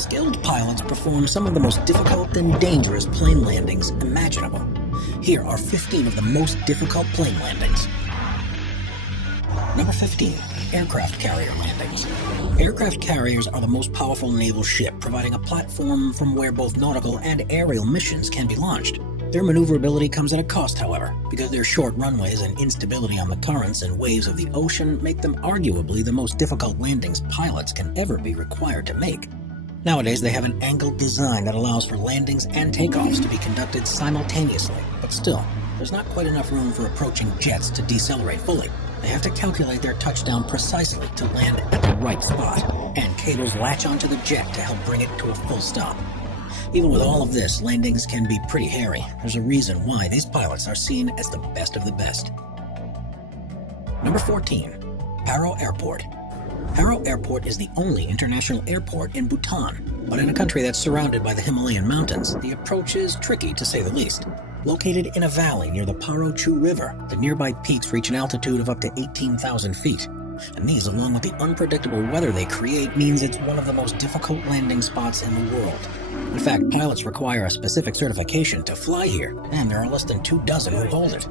Skilled pilots perform some of the most difficult and dangerous plane landings imaginable. Here are 15 of the most difficult plane landings. Number 15. Aircraft carrier landings. Aircraft carriers are the most powerful naval ship, providing a platform from where both nautical and aerial missions can be launched. Their maneuverability comes at a cost, however, because their short runways and instability on the currents and waves of the ocean make them arguably the most difficult landings pilots can ever be required to make. Nowadays, they have an angled design that allows for landings and takeoffs to be conducted simultaneously, but still, there's not quite enough room for approaching jets to decelerate fully. They have to calculate their touchdown precisely to land at the right spot, and cables latch onto the jet to help bring it to a full stop. Even with all of this, landings can be pretty hairy. There's a reason why these pilots are seen as the best of the best. Number 14. Paro Airport. Paro Airport is the only international airport in Bhutan, but in a country that's surrounded by the Himalayan mountains, the approach is tricky to say the least. Located in a valley near the Paro Chu River, the nearby peaks reach an altitude of up to 18,000 feet. And these, along with the unpredictable weather they create, means it's one of the most difficult landing spots in the world. In fact, pilots require a specific certification to fly here, and there are less than 24 who hold it.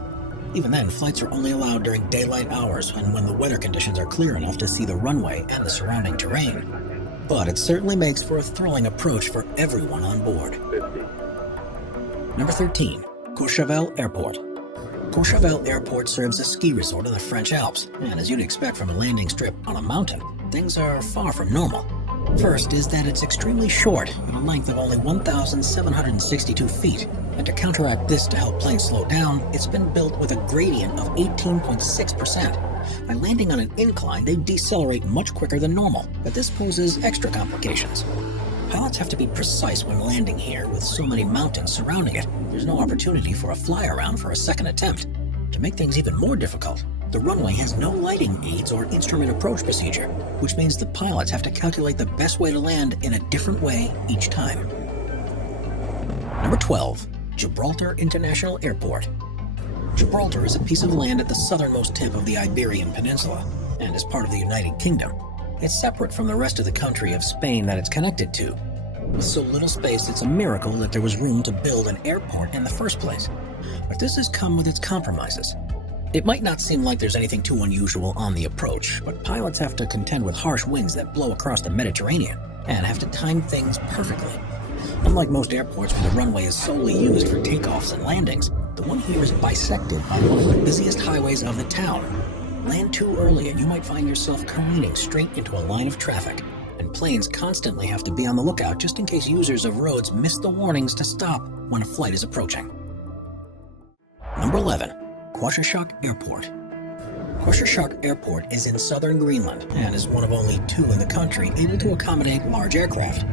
Even then, flights are only allowed during daylight hours and when the weather conditions are clear enough to see the runway and the surrounding terrain. But it certainly makes for a thrilling approach for everyone on board. Number 13. Courchevel Airport. Courchevel Airport serves a ski resort in the French Alps, and as you'd expect from a landing strip on a mountain, things are far from normal. First is that it's extremely short, at a length of only 1,762 feet, and to counteract this to help planes slow down, it's been built with a gradient of 18.6%. By landing on an incline, they decelerate much quicker than normal, but this poses extra complications. Pilots have to be precise when landing here with so many mountains surrounding it. There's no opportunity for a fly-around for a second attempt. To make things even more difficult, the runway has no lighting aids or instrument approach procedure, which means the pilots have to calculate the best way to land in a different way each time. Number 12. Gibraltar International Airport. Gibraltar is a piece of land at the southernmost tip of the Iberian Peninsula, and is part of the United Kingdom. It's separate from the rest of the country of Spain that it's connected to. With so little space, it's a miracle that there was room to build an airport in the first place. But this has come with its compromises. It might not seem like there's anything too unusual on the approach, but pilots have to contend with harsh winds that blow across the Mediterranean, and have to time things perfectly. Unlike most airports where the runway is solely used for takeoffs and landings, the one here is bisected by one of the busiest highways of the town. Land too early and you might find yourself careening straight into a line of traffic, and planes constantly have to be on the lookout just in case users of roads miss the warnings to stop when a flight is approaching. Number 11. Quashashak Airport. Quashashak Airport is in southern Greenland and is one of only two in the country able to accommodate large aircraft.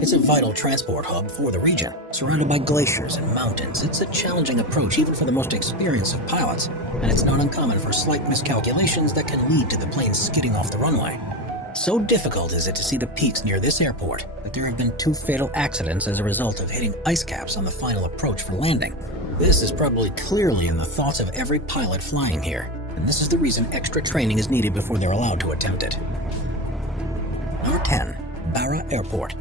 It's a vital transport hub for the region. Surrounded by glaciers and mountains, it's a challenging approach even for the most experienced of pilots, and it's not uncommon for slight miscalculations that can lead to the plane skidding off the runway. So difficult is it to see the peaks near this airport that there have been 2 fatal accidents as a result of hitting ice caps on the final approach for landing. This is probably clearly in the thoughts of every pilot flying here, and this is the reason extra training is needed before they're allowed to attempt it. Number 10. Barra Airport.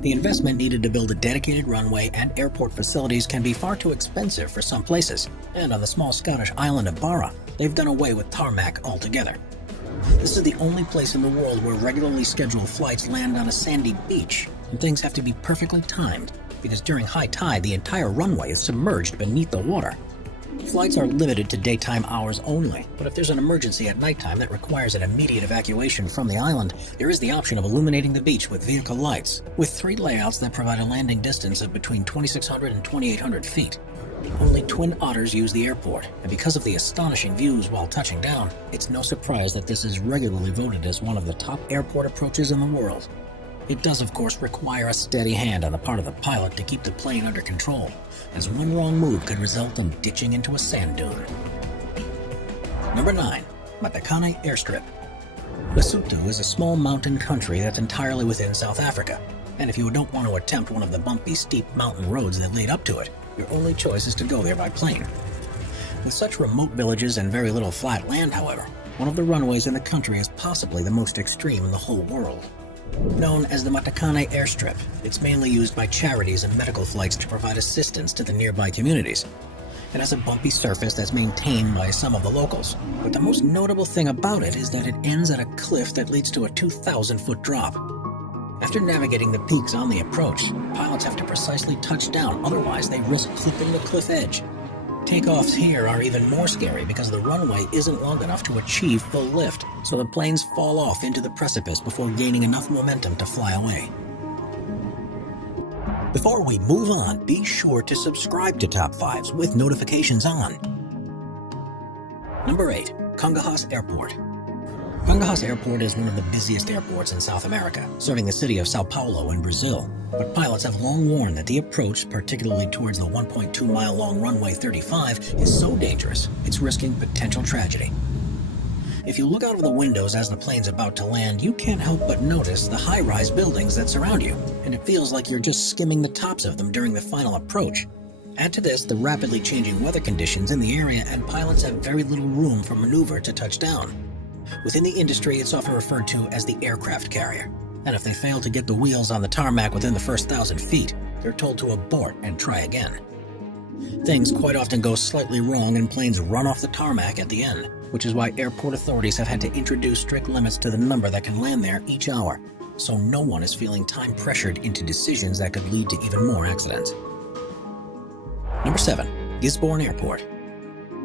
The investment needed to build a dedicated runway and airport facilities can be far too expensive for some places, and on the small Scottish island of Barra, they've done away with tarmac altogether. This is the only place in the world where regularly scheduled flights land on a sandy beach, and things have to be perfectly timed, because during high tide the entire runway is submerged beneath the water. Flights are limited to daytime hours only, but if there's an emergency at nighttime that requires an immediate evacuation from the island, there is the option of illuminating the beach with vehicle lights, with 3 layouts that provide a landing distance of between 2,600 and 2,800 feet. Only Twin Otters use the airport, and because of the astonishing views while touching down, it's no surprise that this is regularly voted as one of the top airport approaches in the world. It does, of course, require a steady hand on the part of the pilot to keep the plane under control, as one wrong move could result in ditching into a sand dune. Number 9. Matakane Airstrip. Lesotho is a small mountain country that's entirely within South Africa, and if you don't want to attempt one of the bumpy, steep mountain roads that lead up to it, your only choice is to go there by plane. With such remote villages and very little flat land, however, one of the runways in the country is possibly the most extreme in the whole world. Known as the Matakane Airstrip, it's mainly used by charities and medical flights to provide assistance to the nearby communities. It has a bumpy surface that's maintained by some of the locals, but the most notable thing about it is that it ends at a cliff that leads to a 2,000-foot drop. After navigating the peaks on the approach, pilots have to precisely touch down, otherwise they risk clipping the cliff edge. Takeoffs here are even more scary because the runway isn't long enough to achieve full lift, so the planes fall off into the precipice before gaining enough momentum to fly away. Before we move on, be sure to subscribe to Top 5s with notifications on. Number 8. Congonhas Airport. Congonhas Airport is one of the busiest airports in South America, serving the city of Sao Paulo in Brazil. But pilots have long warned that the approach, particularly towards the 1.2-mile-long runway 35, is so dangerous, it's risking potential tragedy. If you look out of the windows as the plane's about to land, you can't help but notice the high-rise buildings that surround you, and it feels like you're just skimming the tops of them during the final approach. Add to this the rapidly changing weather conditions in the area, and pilots have very little room for maneuver to touch down. Within the industry, it's often referred to as the aircraft carrier, and if they fail to get the wheels on the tarmac within the first 1,000 feet, they're told to abort and try again. Things quite often go slightly wrong and planes run off the tarmac at the end, which is why airport authorities have had to introduce strict limits to the number that can land there each hour, so no one is feeling time pressured into decisions that could lead to even more accidents. Number 7. Gisborne Airport.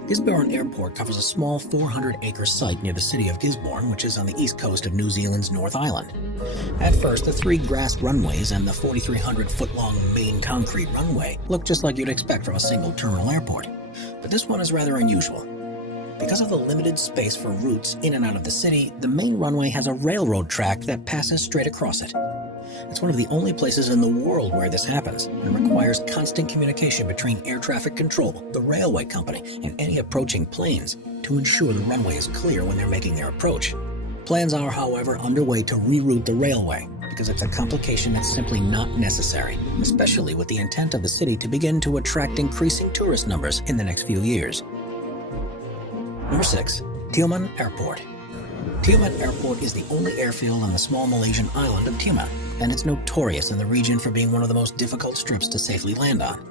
Gisborne Airport covers a small 400-acre site near the city of Gisborne, which is on the east coast of New Zealand's North Island. At first, the 3 grassed runways and the 4,300-foot-long main concrete runway look just like you'd expect from a single terminal airport. But this one is rather unusual. Because of the limited space for routes in and out of the city, the main runway has a railroad track that passes straight across it. It's one of the only places in the world where this happens, and requires constant communication between air traffic control, the railway company, and any approaching planes to ensure the runway is clear when they're making their approach. Plans are, however, underway to reroute the railway, because it's a complication that's simply not necessary, especially with the intent of the city to begin to attract increasing tourist numbers in the next few years. Number 6. Tioman Airport. Tioman Airport is the only airfield on the small Malaysian island of Tioman, and it's notorious in the region for being one of the most difficult strips to safely land on.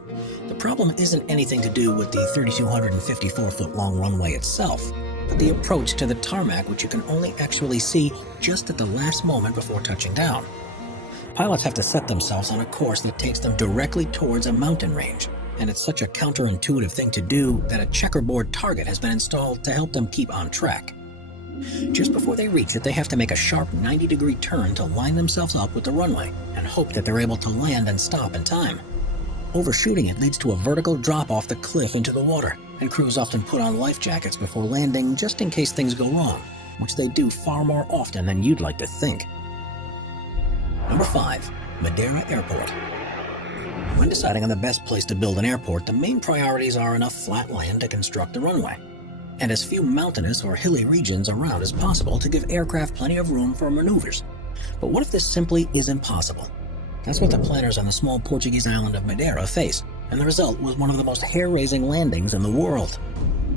The problem isn't anything to do with the 3,254-foot-long runway itself, but the approach to the tarmac, which you can only actually see just at the last moment before touching down. Pilots have to set themselves on a course that takes them directly towards a mountain range, and it's such a counterintuitive thing to do that a checkerboard target has been installed to help them keep on track. Just before they reach it, they have to make a sharp 90-degree turn to line themselves up with the runway and hope that they're able to land and stop in time. Overshooting it leads to a vertical drop off the cliff into the water, and crews often put on life jackets before landing just in case things go wrong, which they do far more often than you'd like to think. Number 5. Madeira Airport. When deciding on the best place to build an airport, the main priorities are enough flat land to construct the runway, and as few mountainous or hilly regions around as possible to give aircraft plenty of room for maneuvers. But what if this simply isn't possible? That's what the planners on the small Portuguese island of Madeira face, and the result was one of the most hair-raising landings in the world.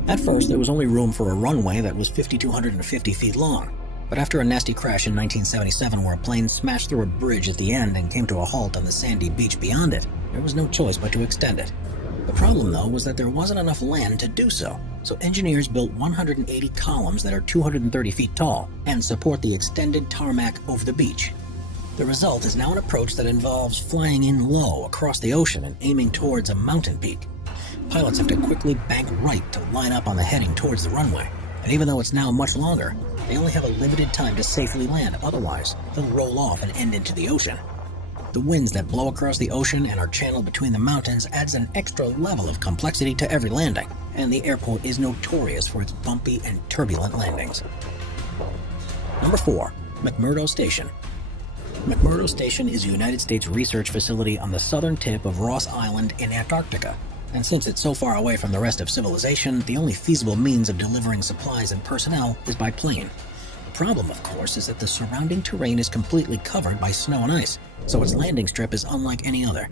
At first, there was only room for a runway that was 5,250 feet long, but after a nasty crash in 1977 where a plane smashed through a bridge at the end and came to a halt on the sandy beach beyond it, there was no choice but to extend it. The problem, though, was that there wasn't enough land to do so engineers built 180 columns that are 230 feet tall and support the extended tarmac over the beach. The result is now an approach that involves flying in low across the ocean and aiming towards a mountain peak. Pilots have to quickly bank right to line up on the heading towards the runway, and even though it's now much longer, they only have a limited time to safely land, otherwise they'll roll off and end into the ocean. The winds that blow across the ocean and are channeled between the mountains adds an extra level of complexity to every landing, and the airport is notorious for its bumpy and turbulent landings. Number 4. McMurdo Station. McMurdo Station is a United States research facility on the southern tip of Ross Island in Antarctica, and since it's so far away from the rest of civilization, the only feasible means of delivering supplies and personnel is by plane. The problem, of course, is that the surrounding terrain is completely covered by snow and ice, so its landing strip is unlike any other.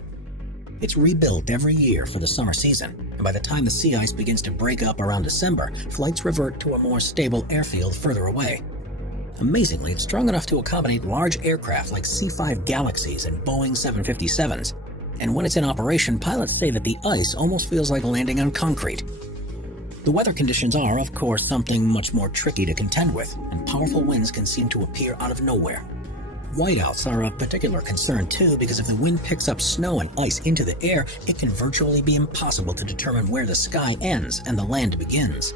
It's rebuilt every year for the summer season, and by the time the sea ice begins to break up around December, flights revert to a more stable airfield further away. Amazingly, it's strong enough to accommodate large aircraft like C-5 Galaxies and Boeing 757s. And when it's in operation, pilots say that the ice almost feels like landing on concrete. The weather conditions are, of course, something much more tricky to contend with, and powerful winds can seem to appear out of nowhere. Whiteouts are of particular concern too, because if the wind picks up snow and ice into the air, it can virtually be impossible to determine where the sky ends and the land begins.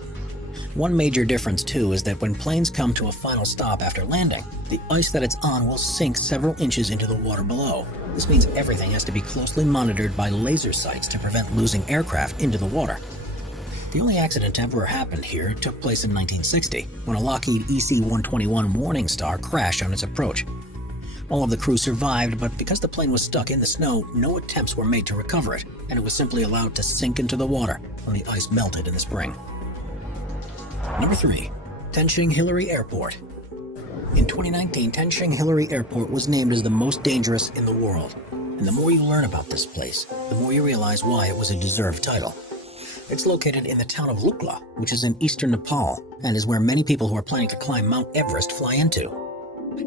One major difference too is that when planes come to a final stop after landing, the ice that it's on will sink several inches into the water below. This means everything has to be closely monitored by laser sights to prevent losing aircraft into the water. The only accident to ever happened here took place in 1960, when a Lockheed EC-121 Morning Star crashed on its approach. All of the crew survived, but because the plane was stuck in the snow, no attempts were made to recover it, and it was simply allowed to sink into the water when the ice melted in the spring. Number 3. Tenshing Hillary Airport. In 2019, Tenshing Hillary Airport was named as the most dangerous in the world. And the more you learn about this place, the more you realize why it was a deserved title. It's located in the town of Lukla, which is in eastern Nepal, and is where many people who are planning to climb Mount Everest fly into.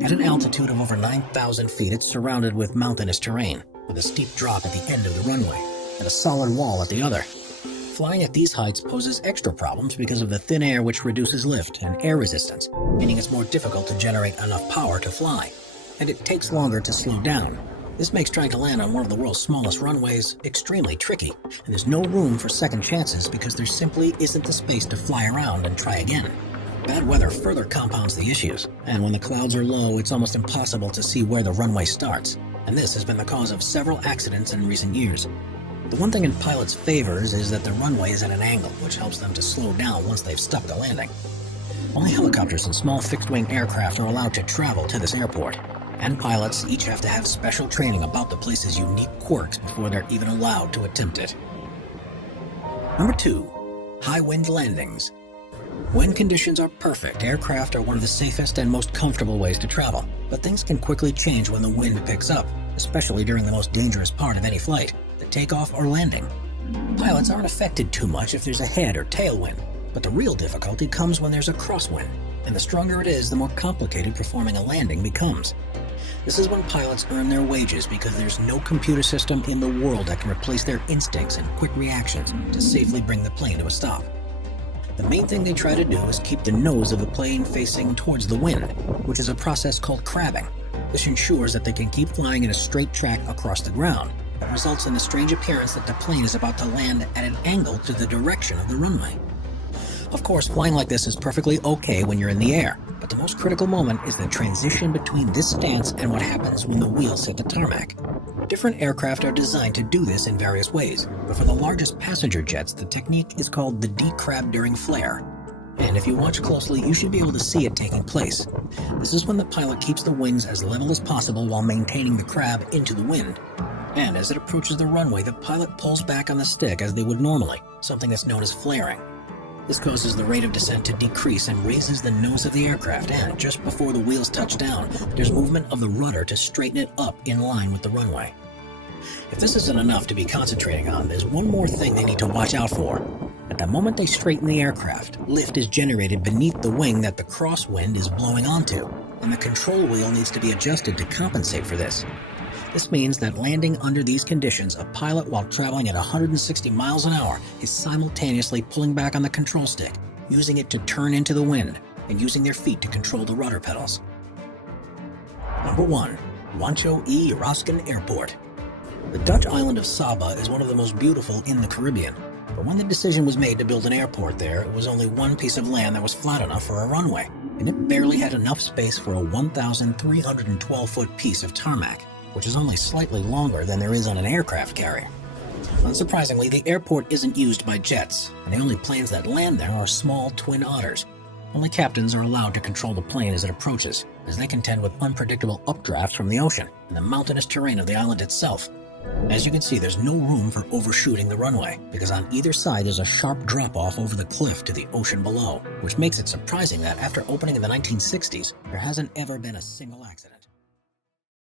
At an altitude of over 9,000 feet, it's surrounded with mountainous terrain, with a steep drop at the end of the runway, and a solid wall at the other. Flying at these heights poses extra problems because of the thin air, which reduces lift and air resistance, meaning it's more difficult to generate enough power to fly, and it takes longer to slow down. This makes trying to land on one of the world's smallest runways extremely tricky, and there's no room for second chances because there simply isn't the space to fly around and try again. Bad weather further compounds the issues, and when the clouds are low, it's almost impossible to see where the runway starts, and this has been the cause of several accidents in recent years. The one thing in pilots' favors is that the runway is at an angle, which helps them to slow down once they've stuck the landing. Only helicopters and small fixed-wing aircraft are allowed to travel to this airport, and pilots each have to have special training about the place's unique quirks before they're even allowed to attempt it. Number 2. High wind landings. When conditions are perfect, aircraft are one of the safest and most comfortable ways to travel, but things can quickly change when the wind picks up, especially during the most dangerous part of any flight, the takeoff or landing. Pilots aren't affected too much if there's a head or tailwind, but the real difficulty comes when there's a crosswind, and the stronger it is, the more complicated performing a landing becomes. This is when pilots earn their wages because there's no computer system in the world that can replace their instincts and quick reactions to safely bring the plane to a stop. The main thing they try to do is keep the nose of the plane facing towards the wind, which is a process called crabbing. This ensures that they can keep flying in a straight track across the ground, but results in the strange appearance that the plane is about to land at an angle to the direction of the runway. Of course, flying like this is perfectly okay when you're in the air, but the most critical moment is the transition between this stance and what happens when the wheels hit the tarmac. Different aircraft are designed to do this in various ways, but for the largest passenger jets, the technique is called the decrab during flare. And if you watch closely, you should be able to see it taking place. This is when the pilot keeps the wings as level as possible while maintaining the crab into the wind. And as it approaches the runway, the pilot pulls back on the stick as they would normally, something that's known as flaring. This causes the rate of descent to decrease and raises the nose of the aircraft, and just before the wheels touch down, there's movement of the rudder to straighten it up in line with the runway. If this isn't enough to be concentrating on, there's one more thing they need to watch out for. At the moment they straighten the aircraft, lift is generated beneath the wing that the crosswind is blowing onto, and the control wheel needs to be adjusted to compensate for this. This means that landing under these conditions, a pilot while traveling at 160 miles an hour is simultaneously pulling back on the control stick, using it to turn into the wind, and using their feet to control the rudder pedals. Number 1. Rancho e Roscan Airport. The Dutch island of Saba is one of the most beautiful in the Caribbean, but when the decision was made to build an airport there, it was only one piece of land that was flat enough for a runway, and it barely had enough space for a 1,312-foot piece of tarmac, which is only slightly longer than there is on an aircraft carrier. Unsurprisingly, the airport isn't used by jets, and the only planes that land there are small twin otters. Only captains are allowed to control the plane as it approaches, as they contend with unpredictable updrafts from the ocean and the mountainous terrain of the island itself. As you can see, there's no room for overshooting the runway, because on either side there's a sharp drop-off over the cliff to the ocean below, which makes it surprising that after opening in the 1960s, there hasn't ever been a single accident.